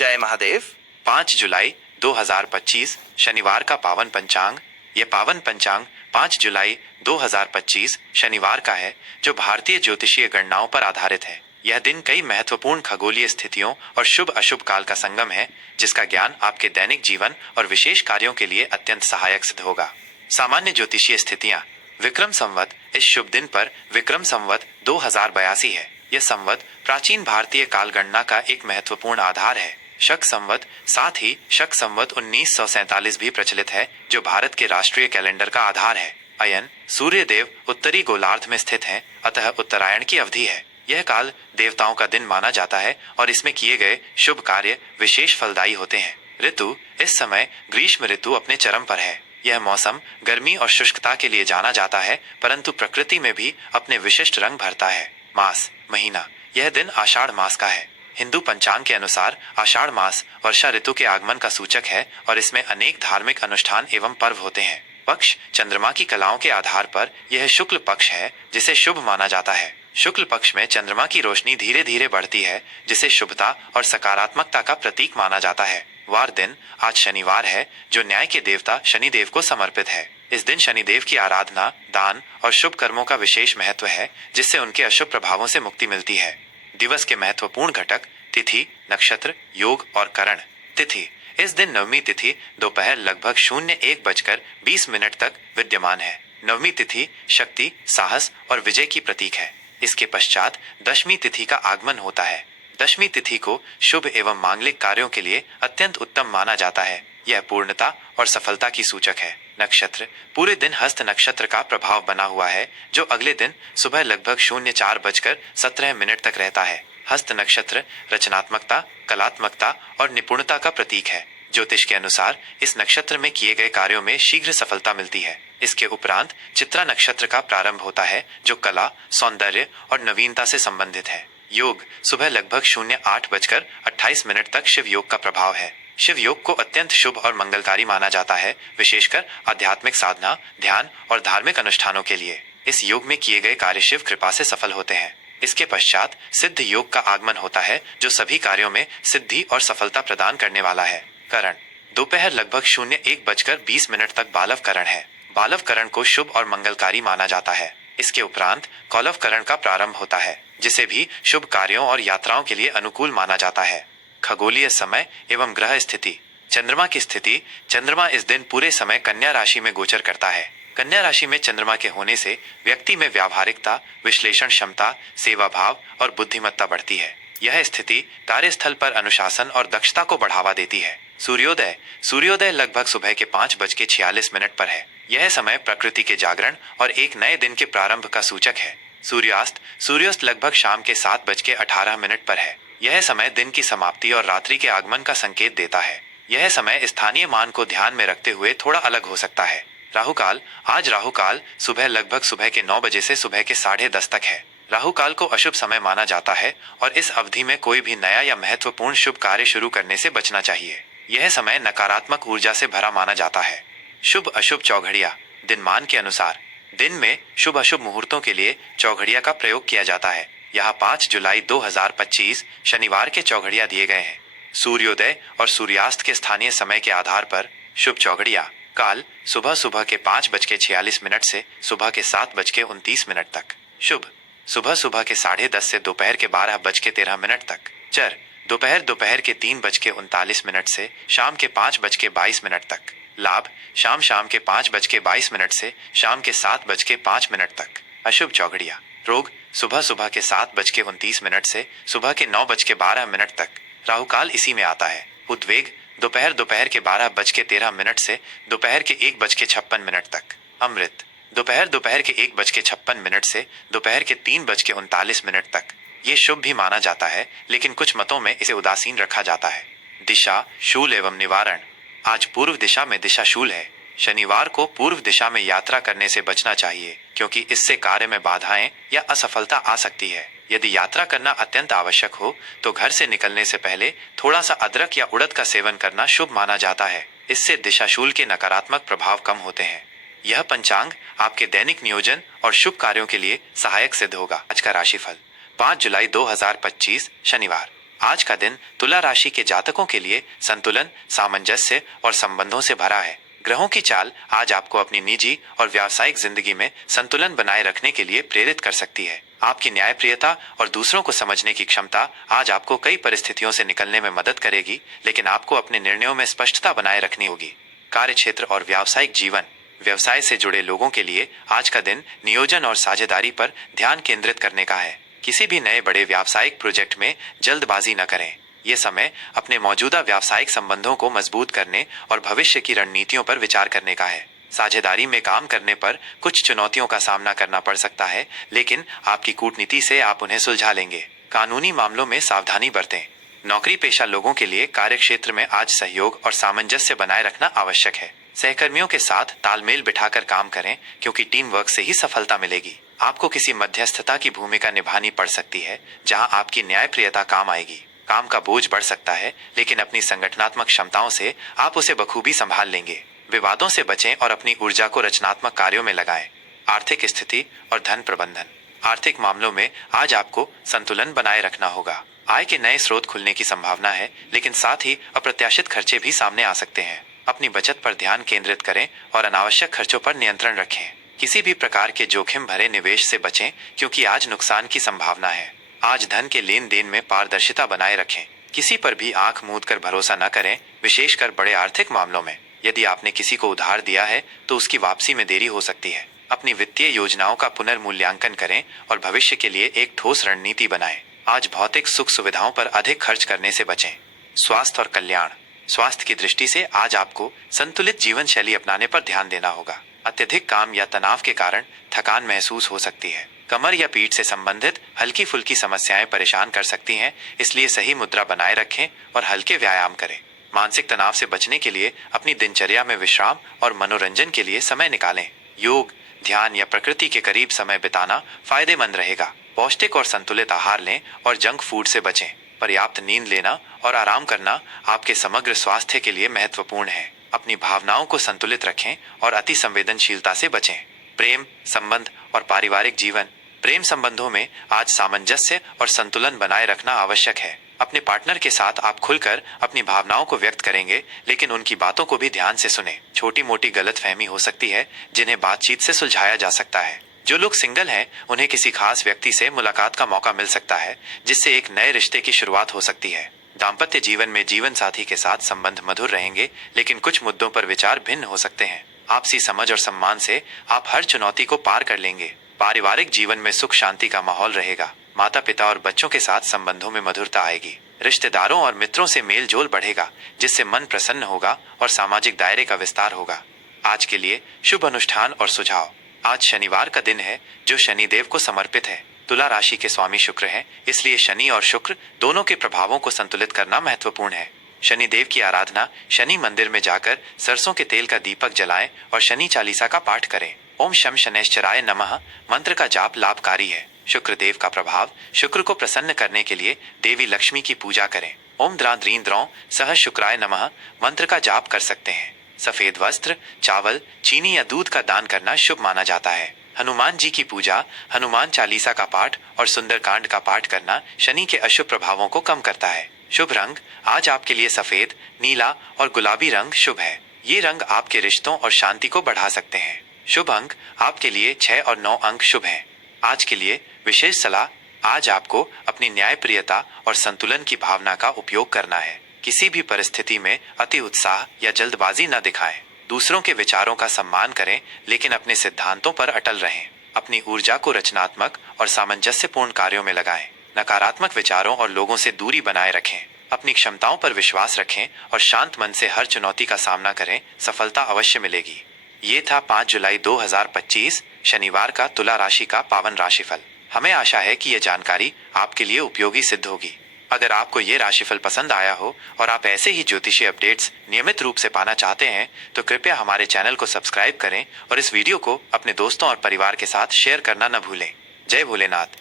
जय महादेव। 5 जुलाई 2025 शनिवार का पावन पंचांग। ये पावन पंचांग 5 जुलाई 2025 शनिवार का है, जो भारतीय ज्योतिषीय गणनाओं पर आधारित है। यह दिन कई महत्वपूर्ण खगोलीय स्थितियों और शुभ अशुभ काल का संगम है, जिसका ज्ञान आपके दैनिक जीवन और विशेष कार्यों के लिए अत्यंत सहायक सिद्ध होगा। सामान्य ज्योतिषीय स्थितियां। विक्रम संवत। इस शुभ दिन पर विक्रम संवत 2082 है। यह संवत प्राचीन भारतीय काल गणना का एक महत्वपूर्ण आधार है। शक संवत। साथ ही शक संवत 1947 भी प्रचलित है, जो भारत के राष्ट्रीय कैलेंडर का आधार है। अयन। सूर्य देव उत्तरी गोलार्ध में स्थित हैं, अतः उत्तरायण की अवधि है। यह काल देवताओं का दिन माना जाता है और इसमें किए गए शुभ कार्य विशेष फलदायी होते हैं। ऋतु। इस समय ग्रीष्म ऋतु अपने चरम पर है। यह मौसम गर्मी और शुष्कता के लिए जाना जाता है, परंतु प्रकृति में भी अपने विशिष्ट रंग भरता है। मास। महीना। यह दिन आषाढ़ मास का है। हिंदू पंचांग के अनुसार आषाढ़ मास वर्षा ऋतु के आगमन का सूचक है और इसमें अनेक धार्मिक अनुष्ठान एवं पर्व होते हैं। पक्ष। चंद्रमा की कलाओं के आधार पर यह शुक्ल पक्ष है, जिसे शुभ माना जाता है। शुक्ल पक्ष में चंद्रमा की रोशनी धीरे धीरे बढ़ती है, जिसे शुभता और सकारात्मकता का प्रतीक माना जाता है। वार दिन। आज शनिवार है, जो न्याय के देवता शनिदेव को समर्पित है। इस दिन शनिदेव की आराधना, दान और शुभ कर्मों का विशेष महत्व है, जिससे उनके अशुभ प्रभावों से मुक्ति मिलती है। दिवस के महत्वपूर्ण घटक। तिथि, नक्षत्र, योग और करण। तिथि। इस दिन नवमी तिथि दोपहर लगभग 01:20 तक विद्यमान है। नवमी तिथि शक्ति, साहस और विजय की प्रतीक है। इसके पश्चात दशमी तिथि का आगमन होता है। दशमी तिथि को शुभ एवं मांगलिक कार्यों के लिए अत्यंत उत्तम माना जाता है। यह पूर्णता और सफलता की सूचक है। नक्षत्र। पूरे दिन हस्त नक्षत्र का प्रभाव बना हुआ है, जो अगले दिन सुबह लगभग 04:17 तक रहता है। हस्त नक्षत्र रचनात्मकता, कलात्मकता और निपुणता का प्रतीक है। ज्योतिष के अनुसार इस नक्षत्र में किए गए कार्यों में शीघ्र सफलता मिलती है। इसके उपरांत चित्रा नक्षत्र का प्रारंभ होता है, जो कला, सौंदर्य और नवीनता से संबंधित है। योग। सुबह लगभग 08:28 तक शिव योग का प्रभाव है। शिव योग को अत्यंत शुभ और मंगलकारी माना जाता है, विशेषकर आध्यात्मिक साधना, ध्यान और धार्मिक अनुष्ठानों के लिए। इस योग में किए गए कार्य शिव कृपा से सफल होते हैं। इसके पश्चात सिद्ध योग का आगमन होता है, जो सभी कार्यों में सिद्धि और सफलता प्रदान करने वाला है। करण। दोपहर लगभग 01:20 तक बालव करण है। बालव करण को शुभ और मंगलकारी माना जाता है। इसके उपरांत कौलव करण का प्रारंभ होता है, जिसे भी शुभ कार्यों और यात्राओं के लिए अनुकूल माना जाता है। खगोलीय समय एवं ग्रह स्थिति। चंद्रमा की स्थिति। चंद्रमा इस दिन पूरे समय कन्या राशि में गोचर करता है। कन्या राशि में चंद्रमा के होने से व्यक्ति में व्यावहारिकता, विश्लेषण क्षमता, सेवा भाव और बुद्धिमत्ता बढ़ती है। यह स्थिति कार्यस्थल पर अनुशासन और दक्षता को बढ़ावा देती है। सूर्योदय। सूर्योदय लगभग सुबह के 5:46 पर है। यह समय प्रकृति के जागरण और एक नए दिन के प्रारंभ का सूचक है। सूर्यास्त। सूर्यास्त लगभग शाम के 7:18 पर है। यह समय दिन की समाप्ति और रात्रि के आगमन का संकेत देता है। यह समय स्थानीय मान को ध्यान में रखते हुए थोड़ा अलग हो सकता है। राहुकाल। आज राहुकाल सुबह के 9 बजे से सुबह के 10:30 तक है। राहुकाल को अशुभ समय माना जाता है और इस अवधि में कोई भी नया या महत्वपूर्ण शुभ कार्य शुरू करने से बचना चाहिए। यह समय नकारात्मक ऊर्जा से भरा माना जाता है। शुभ अशुभ चौघड़िया। दिनमान के अनुसार दिन में शुभ अशुभ मुहूर्तों के लिए चौघड़िया का प्रयोग किया जाता है। यहाँ 5 जुलाई 2025 शनिवार के चौघड़िया दिए गए हैं। सूर्योदय और सूर्यास्त के स्थानीय समय के आधार पर शुभ चौघड़िया। काल सुबह के 5:46 से सुबह के 7:29 तक। शुभ सुबह के 10:30 से दोपहर के 12:13 तक। चर दोपहर के 3:39 से शाम के 5:22 तक। लाभ शाम के 5:22 से शाम के 7:05 तक। अशुभ चौघड़िया। रोग सुबह के 7:29 से सुबह के 9:12 तक। राहुकाल इसी में आता है। उद्वेग दोपहर के 12:13 से दोपहर के 1:56 तक। अमृत दोपहर के 1:56 से दोपहर के 3:39 तक। ये शुभ भी माना जाता है, लेकिन कुछ मतों में इसे उदासीन रखा जाता है। दिशा, शूल एवं निवारण। आज पूर्व दिशा में दिशा शूल है। शनिवार को पूर्व दिशा में यात्रा करने से बचना चाहिए, क्योंकि इससे कार्य में बाधाएं या असफलता आ सकती है। यदि यात्रा करना अत्यंत आवश्यक हो तो घर से निकलने से पहले थोड़ा सा अदरक या उड़द का सेवन करना शुभ माना जाता है। इससे दिशाशूल के नकारात्मक प्रभाव कम होते हैं। यह पंचांग आपके दैनिक नियोजन और शुभ कार्यों के लिए सहायक सिद्ध होगा। आज का राशिफल। 5 जुलाई 2025 शनिवार। आज का दिन तुला राशि के जातकों के लिए संतुलन, सामंजस्य और संबंधों से भरा है। ग्रहों की चाल आज आपको अपनी निजी और व्यावसायिक जिंदगी में संतुलन बनाए रखने के लिए प्रेरित कर सकती है। आपकी न्यायप्रियता और दूसरों को समझने की क्षमता आज आपको कई परिस्थितियों से निकलने में मदद करेगी, लेकिन आपको अपने निर्णयों में स्पष्टता बनाए रखनी होगी। कार्यक्षेत्र और व्यावसायिक जीवन, व्यवसाय से जुड़े लोगों के लिए आज का दिन नियोजन और साझेदारी पर ध्यान केंद्रित करने का है। किसी भी नए बड़े व्यावसायिक प्रोजेक्ट में जल्दबाजी न करें। ये समय अपने मौजूदा व्यावसायिक संबंधों को मजबूत करने और भविष्य की रणनीतियों पर विचार करने का है। साझेदारी में काम करने पर कुछ चुनौतियों का सामना करना पड़ सकता है, लेकिन आपकी कूटनीति से आप उन्हें सुलझा लेंगे। कानूनी मामलों में सावधानी बरतें। नौकरी पेशा लोगों के लिए कार्यक्षेत्र में आज सहयोग और सामंजस्य बनाए रखना आवश्यक है। सहकर्मियों के साथ तालमेल बिठाकर काम करें, क्योंकि टीम वर्क से ही सफलता मिलेगी। आपको किसी मध्यस्थता की भूमिका निभानी पड़ सकती है, जहां आपकी न्यायप्रियता काम आएगी। काम का बोझ बढ़ सकता है, लेकिन अपनी संगठनात्मक क्षमताओं से आप उसे बखूबी संभाल लेंगे। विवादों से बचें और अपनी ऊर्जा को रचनात्मक कार्यों में लगाएं। आर्थिक स्थिति और धन प्रबंधन, आर्थिक मामलों में आज आपको संतुलन बनाए रखना होगा। आय के नए स्रोत खुलने की संभावना है, लेकिन साथ ही अप्रत्याशित खर्चे भी सामने आ सकते हैं। अपनी बचत पर ध्यान केंद्रित करें और अनावश्यक खर्चों पर नियंत्रण रखें। किसी भी प्रकार के जोखिम भरे निवेश से बचें, क्योंकि आज नुकसान की संभावना है। आज धन के लेन देन में पारदर्शिता बनाए रखें। किसी पर भी आंख मूंद कर भरोसा न करें, विशेषकर बड़े आर्थिक मामलों में। यदि आपने किसी को उधार दिया है तो उसकी वापसी में देरी हो सकती है। अपनी वित्तीय योजनाओं का पुनर्मूल्यांकन करें और भविष्य के लिए एक ठोस रणनीति बनाएं। आज भौतिक सुख सुविधाओं पर अधिक खर्च करने से बचें। स्वास्थ्य और कल्याण, स्वास्थ्य की दृष्टि से आज आपको संतुलित जीवन शैली अपनाने पर ध्यान देना होगा। अत्यधिक काम या तनाव के कारण थकान महसूस हो सकती है। कमर या पीठ से संबंधित हल्की फुल्की समस्याएं परेशान कर सकती हैं, इसलिए सही मुद्रा बनाए रखें और हल्के व्यायाम करें। मानसिक तनाव से बचने के लिए अपनी दिनचर्या में विश्राम और मनोरंजन के लिए समय निकालें। योग, ध्यान या प्रकृति के करीब समय बिताना फायदेमंद रहेगा। पौष्टिक और संतुलित आहार लें और जंक फूड से बचें। पर्याप्त नींद लेना और आराम करना आपके समग्र स्वास्थ्य के लिए महत्वपूर्ण है। अपनी भावनाओं को संतुलित रखें और अति संवेदनशीलता से बचें। प्रेम, संबंध और पारिवारिक जीवन, प्रेम संबंधों में आज सामंजस्य और संतुलन बनाए रखना आवश्यक है। अपने पार्टनर के साथ आप खुलकर अपनी भावनाओं को व्यक्त करेंगे, लेकिन उनकी बातों को भी ध्यान से सुने। छोटी मोटी गलतफहमी हो सकती है, जिन्हें बातचीत से सुलझाया जा सकता है। जो लोग सिंगल हैं, उन्हें किसी खास व्यक्ति से मुलाकात का मौका मिल सकता है, जिससे एक नए रिश्ते की शुरुआत हो सकती है। दाम्पत्य जीवन में जीवन साथी के साथ संबंध मधुर रहेंगे, लेकिन कुछ मुद्दों पर विचार भिन्न हो सकते हैं। आपसी समझ और सम्मान से आप हर चुनौती को पार कर लेंगे। पारिवारिक जीवन में सुख शांति का माहौल रहेगा। माता पिता और बच्चों के साथ संबंधों में मधुरता आएगी। रिश्तेदारों और मित्रों से मेल जोल बढ़ेगा, जिससे मन प्रसन्न होगा और सामाजिक दायरे का विस्तार होगा। आज के लिए शुभ अनुष्ठान और सुझाव। आज शनिवार का दिन है, जो शनिदेव को समर्पित है। तुला राशि के स्वामी शुक्र हैं, इसलिए शनि और शुक्र दोनों के प्रभावों को संतुलित करना महत्वपूर्ण है। शनिदेव की आराधना शनि मंदिर में जाकर सरसों के तेल का दीपक जलाएं और शनि चालीसा का पाठ करें। ओम शम शनैश्चराय नमः मंत्र का जाप लाभकारी है। शुक्र देव का प्रभाव, शुक्र को प्रसन्न करने के लिए देवी लक्ष्मी की पूजा करें। ओम द्राद्रीन्द्रौं सह शुक्राय नमः मंत्र का जाप कर सकते हैं। सफेद वस्त्र, चावल, चीनी या दूध का दान करना शुभ माना जाता है। हनुमान जी की पूजा, हनुमान चालीसा का पाठ और सुंदरकांड का पाठ करना शनि के अशुभ प्रभावों को कम करता है। शुभ रंग आज आपके लिए सफेद, नीला और गुलाबी रंग शुभ है। ये रंग आपके रिश्तों और शांति को बढ़ा सकते हैं। शुभ अंक आपके लिए 6 और 9 अंक शुभ हैं। आज के लिए विशेष सलाह, आज आपको अपनी न्यायप्रियता और संतुलन की भावना का उपयोग करना है। किसी भी परिस्थिति में अति उत्साह या जल्दबाजी न दिखाएं। दूसरों के विचारों का सम्मान करें, लेकिन अपने सिद्धांतों पर अटल रहें। अपनी ऊर्जा को रचनात्मक और सामंजस्यपूर्ण कार्यों में लगाएं। नकारात्मक विचारों और लोगों से दूरी बनाए रखें। अपनी क्षमताओं पर विश्वास रखें और शांत मन से हर चुनौती का सामना करें, सफलता अवश्य मिलेगी। ये था 5 जुलाई 2025 शनिवार का तुला राशि का पावन राशिफल। हमें आशा है कि यह जानकारी आपके लिए उपयोगी सिद्ध होगी। अगर आपको ये राशिफल पसंद आया हो और आप ऐसे ही ज्योतिषीय अपडेट्स नियमित रूप से पाना चाहते हैं, तो कृपया हमारे चैनल को सब्सक्राइब करें और इस वीडियो को अपने दोस्तों और परिवार के साथ शेयर करना न भूलें। जय भोलेनाथ।